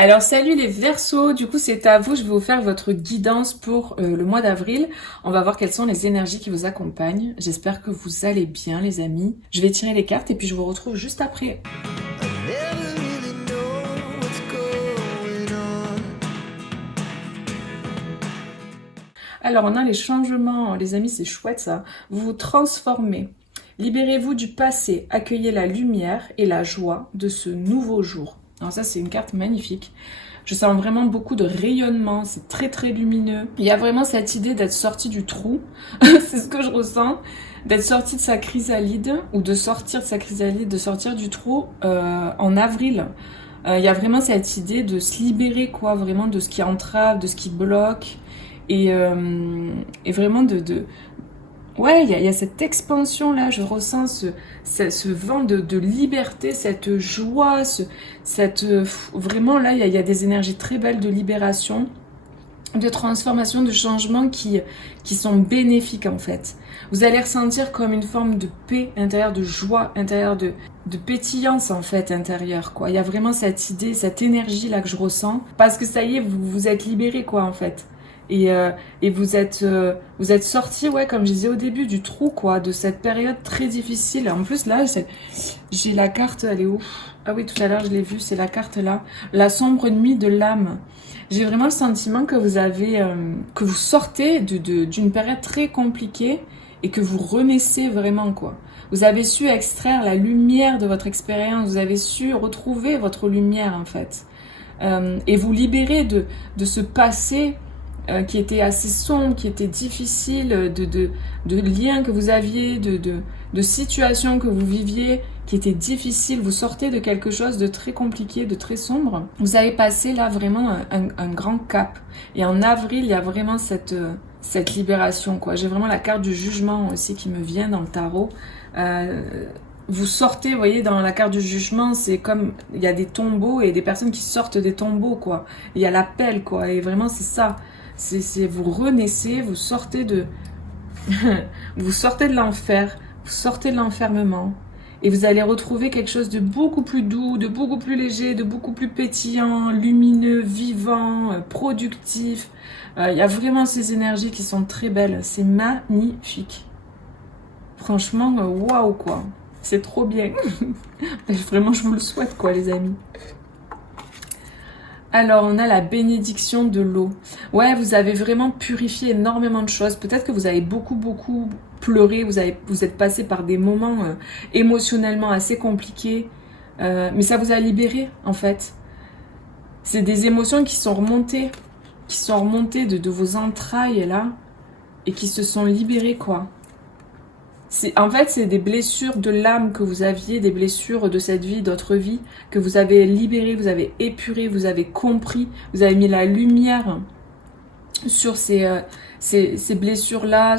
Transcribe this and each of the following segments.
Alors salut les Verseaux, du coup c'est à vous, je vais vous faire votre guidance pour le mois d'avril. On va voir quelles sont les énergies qui vous accompagnent. J'espère que vous allez bien les amis. Je vais tirer les cartes et puis je vous retrouve juste après. Alors on a les changements, les amis, c'est chouette ça. Vous vous transformez. Libérez-vous du passé, accueillez la lumière et la joie de ce nouveau jour. Alors ça c'est une carte magnifique. Je sens vraiment beaucoup de rayonnement, c'est très très lumineux. Il y a vraiment cette idée d'être sorti du trou, c'est ce que je ressens, d'être sorti de sa chrysalide, ou de sortir de sa chrysalide, de sortir du trou en avril. Il y a vraiment cette idée de se libérer, quoi, vraiment de ce qui entrave, de ce qui bloque, et vraiment ouais, il y a cette expansion là, je ressens ce vent de liberté, cette joie, vraiment là, il y a des énergies très belles de libération, de transformation, de changement qui sont bénéfiques en fait. Vous allez ressentir comme une forme de paix intérieure, de joie intérieure, de pétillance en fait intérieure quoi. Il y a vraiment cette idée, cette énergie là que je ressens, parce que ça y est, vous vous êtes libéré quoi en fait. Et vous êtes sorti, ouais, comme je disais au début, du trou, quoi, de cette période très difficile. En plus, là, j'ai la carte, elle est où? Ah oui, tout à l'heure, je l'ai vue, c'est la carte là. La sombre nuit de l'âme. J'ai vraiment le sentiment que que vous sortez d'une période très compliquée et que vous renaissez vraiment, quoi. Vous avez su extraire la lumière de votre expérience, vous avez su retrouver votre lumière, en fait. Et vous libérer de ce passé qui était assez sombre, qui était difficile, de liens que vous aviez, de situations que vous viviez, qui étaient difficiles. Vous sortez de quelque chose de très compliqué, de très sombre. Vous avez passé là vraiment un grand cap. Et en avril, il y a vraiment cette libération, quoi. J'ai vraiment la carte du jugement aussi qui me vient dans le tarot. Vous sortez, vous voyez, dans la carte du jugement, c'est comme, il y a des tombeaux et des personnes qui sortent des tombeaux, quoi. Il y a l'appel, quoi. Et vraiment, c'est ça. Vous renaissez, vous sortez vous sortez de l'enfer, vous sortez de l'enfermement, et vous allez retrouver quelque chose de beaucoup plus doux, de beaucoup plus léger, de beaucoup plus pétillant, lumineux, vivant, productif. Il y a vraiment ces énergies qui sont très belles, c'est magnifique. Franchement, waouh quoi, c'est trop bien. Vraiment, je vous le souhaite quoi, les amis. Alors, on a la bénédiction de l'eau. Ouais, vous avez vraiment purifié énormément de choses. Peut-être que vous avez beaucoup pleuré, vous êtes passé par des moments émotionnellement assez compliqués, mais ça vous a libéré, en fait. C'est des émotions qui sont remontées de vos entrailles, là, et qui se sont libérées, quoi. En fait, c'est des blessures de l'âme que vous aviez, des blessures de cette vie, d'autres vies, que vous avez libérées, vous avez épuré, vous avez compris, vous avez mis la lumière sur ces blessures-là,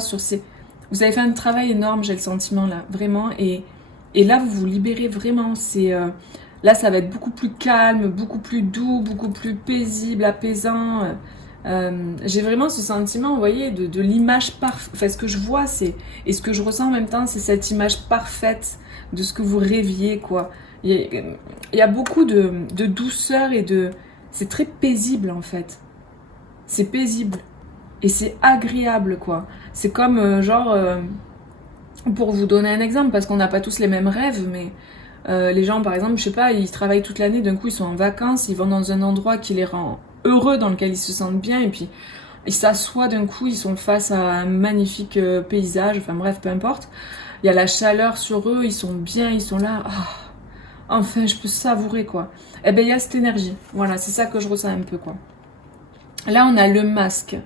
Vous avez fait un travail énorme, j'ai le sentiment, là, vraiment, et là, vous vous libérez vraiment, Là, ça va être beaucoup plus calme, beaucoup plus doux, beaucoup plus paisible, apaisant. J'ai vraiment ce sentiment, vous voyez, de l'image parfaite. Enfin, ce que je vois, et ce que je ressens en même temps, c'est cette image parfaite de ce que vous rêviez, quoi. Il y a beaucoup de douceur c'est très paisible, en fait. C'est paisible. Et c'est agréable, quoi. C'est comme, pour vous donner un exemple, parce qu'on n'a pas tous les mêmes rêves, mais les gens, par exemple, je sais pas, ils travaillent toute l'année, d'un coup, ils sont en vacances, ils vont dans un endroit qui les rend heureux, dans lequel ils se sentent bien, et puis ils s'assoient d'un coup, ils sont face à un magnifique paysage, enfin bref, peu importe. Il y a la chaleur sur eux, ils sont bien, ils sont là. Ah, enfin, je peux savourer, quoi. Eh ben, il y a cette énergie. Voilà, c'est ça que je ressens un peu, quoi. Là, on a le masque.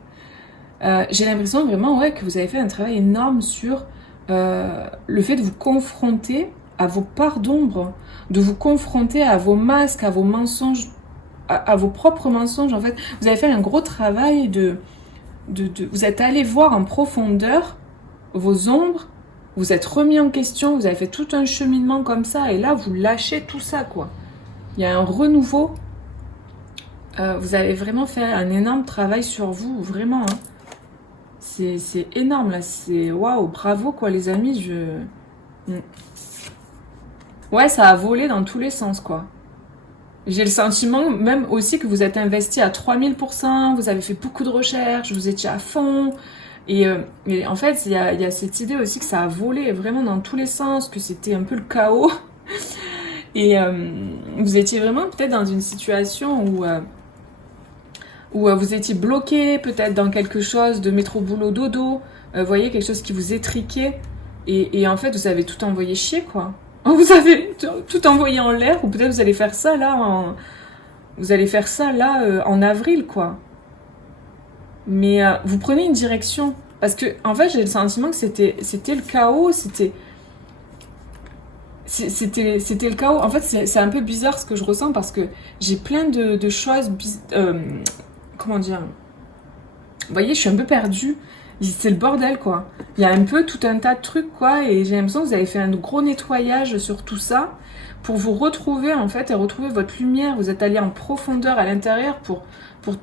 J'ai l'impression vraiment ouais, que vous avez fait un travail énorme sur le fait de vous confronter à vos parts d'ombre, de vous confronter à vos masques, à vos mensonges, à vos propres mensonges. En fait, vous avez fait un gros travail vous êtes allé voir en profondeur vos ombres, vous êtes remis en question, vous avez fait tout un cheminement comme ça, et là, vous lâchez tout ça, quoi. Il y a un renouveau. Vous avez vraiment fait un énorme travail sur vous, vraiment, hein. C'est énorme là, c'est waouh, bravo quoi les amis, Ouais, ça a volé dans tous les sens quoi. J'ai le sentiment même aussi que vous êtes investi à 3000%, vous avez fait beaucoup de recherches, vous étiez à fond. Et en fait, il y a cette idée aussi que ça a volé vraiment dans tous les sens, que c'était un peu le chaos. Et vous étiez vraiment peut-être dans une situation où vous étiez bloqué, peut-être dans quelque chose de métro boulot dodo, vous voyez, quelque chose qui vous étriquait, et en fait vous avez tout envoyé chier, quoi. Vous avez tout envoyé en l'air, ou peut-être vous allez faire ça là en avril, quoi. Mais vous prenez une direction, parce que en fait j'ai le sentiment que c'était le chaos, c'était le chaos. En fait, c'est un peu bizarre ce que je ressens parce que j'ai plein de choses. Comment dire? Vous voyez, je suis un peu perdue. C'est le bordel, quoi. Il y a un peu tout un tas de trucs, quoi. Et j'ai l'impression que vous avez fait un gros nettoyage sur tout ça pour vous retrouver, en fait, et retrouver votre lumière. Vous êtes allé en profondeur à l'intérieur pour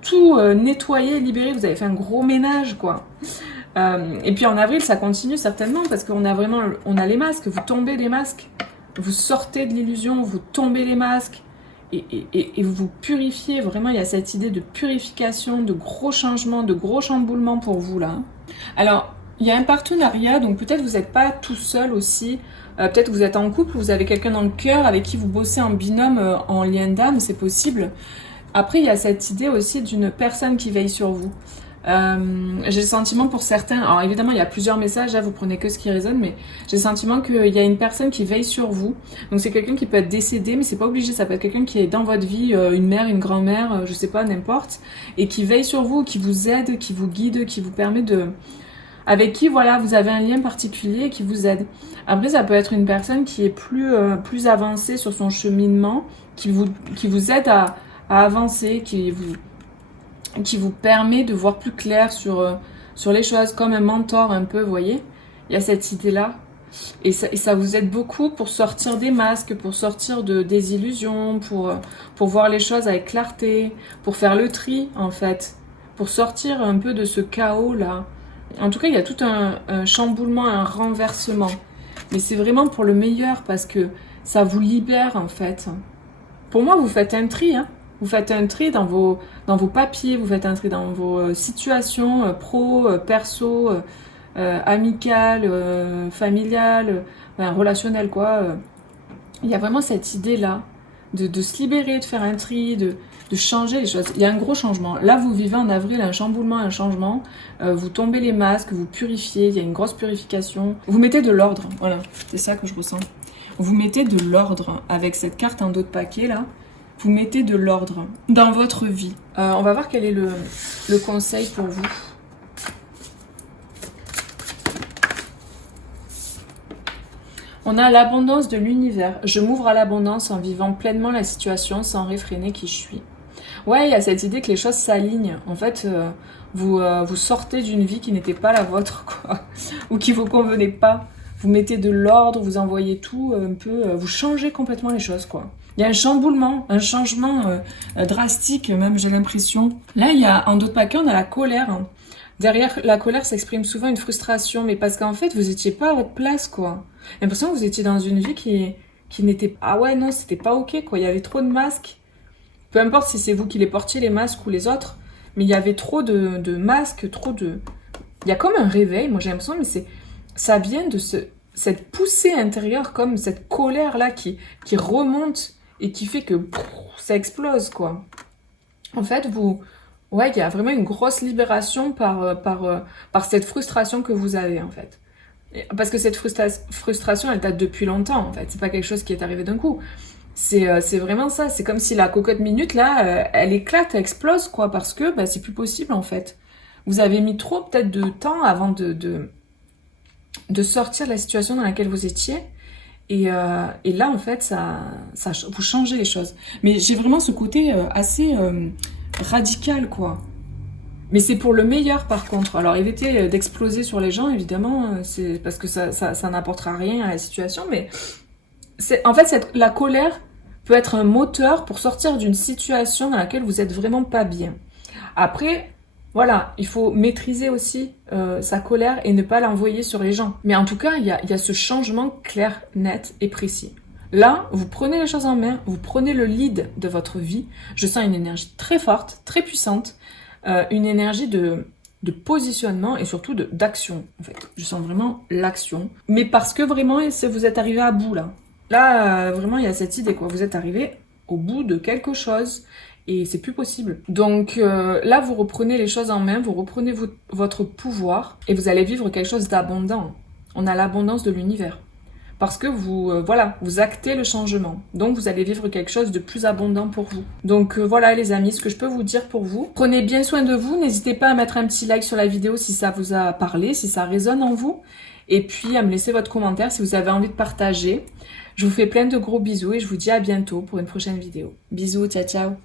tout nettoyer, libérer. Vous avez fait un gros ménage, quoi. Et puis en avril, ça continue certainement parce qu'on a vraiment, on a les masques. Vous tombez des masques. Vous sortez de l'illusion, vous tombez les masques et vous purifiez. Vraiment, il y a cette idée de purification, de gros changements, de gros chamboulements pour vous là. Alors, il y a un partenariat, donc peut-être vous n'êtes pas tout seul aussi. Peut-être que vous êtes en couple, vous avez quelqu'un dans le cœur avec qui vous bossez en binôme, en lien d'âme, c'est possible. Après, il y a cette idée aussi d'une personne qui veille sur vous. J'ai le sentiment pour certains, alors évidemment il y a plusieurs messages, là vous prenez que ce qui résonne, mais j'ai le sentiment qu'il y a une personne qui veille sur vous. Donc c'est quelqu'un qui peut être décédé, mais c'est pas obligé, ça peut être quelqu'un qui est dans votre vie, une mère, une grand-mère, je sais pas, n'importe, et qui veille sur vous, qui vous aide, qui vous guide, qui vous permet de... avec qui voilà vous avez un lien particulier qui vous aide. Après ça peut être une personne qui est plus avancée sur son cheminement, qui vous aide à avancer, qui vous permet de voir plus clair sur les choses, comme un mentor un peu, vous voyez. Il y a cette idée-là. Et ça vous aide beaucoup pour sortir des masques, pour sortir des illusions, pour voir les choses avec clarté, pour faire le tri, en fait. Pour sortir un peu de ce chaos-là. En tout cas, il y a tout un chamboulement, un renversement. Mais c'est vraiment pour le meilleur, parce que ça vous libère, en fait. Pour moi, vous faites un tri, hein. Vous faites un tri dans vos papiers, vous faites un tri dans vos situations pro, perso, amicales, familiales, relationnelles, quoi. Il y a vraiment cette idée-là de se libérer, de faire un tri, de changer les choses. Il y a un gros changement. Là, vous vivez en avril un chamboulement, un changement. Vous tombez les masques, vous purifiez, il y a une grosse purification. Vous mettez de l'ordre, voilà, c'est ça que je ressens. Vous mettez de l'ordre avec cette carte en dos de paquet, là. Vous mettez de l'ordre dans votre vie. On va voir quel est le conseil pour vous. On a l'abondance de l'univers. Je m'ouvre à l'abondance en vivant pleinement la situation sans réfréner qui je suis. Ouais, il y a cette idée que les choses s'alignent. En fait, vous sortez d'une vie qui n'était pas la vôtre, quoi, ou qui vous convenait pas. Vous mettez de l'ordre, vous envoyez tout un peu, vous changez complètement les choses, quoi. Il y a un chamboulement, un changement drastique, même j'ai l'impression. Là, il y a en d'autres paquets, on a la colère. Derrière la colère s'exprime souvent une frustration, mais parce qu'en fait, vous étiez pas à votre place, quoi. J'ai l'impression que vous étiez dans une vie qui n'était... Ah ouais, non, c'était pas ok, quoi. Il y avait trop de masques. Peu importe si c'est vous qui les portiez, les masques, ou les autres, mais il y avait trop de masques, trop de... Il y a comme un réveil, moi j'ai l'impression, mais ça vient de cette poussée intérieure, comme cette colère-là qui remonte et qui fait que ça explose, quoi. En fait, ouais, il y a vraiment une grosse libération par cette frustration que vous avez, en fait. Parce que cette frustration, elle date depuis longtemps, en fait. C'est pas quelque chose qui est arrivé d'un coup. C'est vraiment ça. C'est comme si la cocotte minute, là, elle éclate, elle explose, quoi, parce que c'est plus possible, en fait. Vous avez mis trop, peut-être, de temps avant de sortir de la situation dans laquelle vous étiez. Et là, en fait, vous changez les choses. Mais j'ai vraiment ce côté assez radical, quoi. Mais c'est pour le meilleur, par contre. Alors, évitez d'exploser sur les gens, évidemment, c'est parce que ça n'apportera rien à la situation. Mais en fait, la colère peut être un moteur pour sortir d'une situation dans laquelle vous êtes vraiment pas bien. Après... Voilà, il faut maîtriser aussi sa colère et ne pas l'envoyer sur les gens. Mais en tout cas, il y a ce changement clair, net et précis. Là, vous prenez les choses en main, vous prenez le lead de votre vie. Je sens une énergie très forte, très puissante, une énergie de positionnement et surtout d'action. En fait, je sens vraiment l'action. Mais parce que vraiment, vous êtes arrivé à bout là. Là, vraiment, il y a cette idée quoi. Vous êtes arrivé au bout de quelque chose et c'est plus possible. Donc là, vous reprenez les choses en main, vous reprenez votre pouvoir et vous allez vivre quelque chose d'abondant. On a l'abondance de l'univers. Parce que vous, voilà, vous actez le changement. Donc, vous allez vivre quelque chose de plus abondant pour vous. Donc, voilà les amis, ce que je peux vous dire pour vous. Prenez bien soin de vous. N'hésitez pas à mettre un petit like sur la vidéo si ça vous a parlé, si ça résonne en vous. Et puis, à me laisser votre commentaire si vous avez envie de partager. Je vous fais plein de gros bisous et je vous dis à bientôt pour une prochaine vidéo. Bisous, ciao, ciao.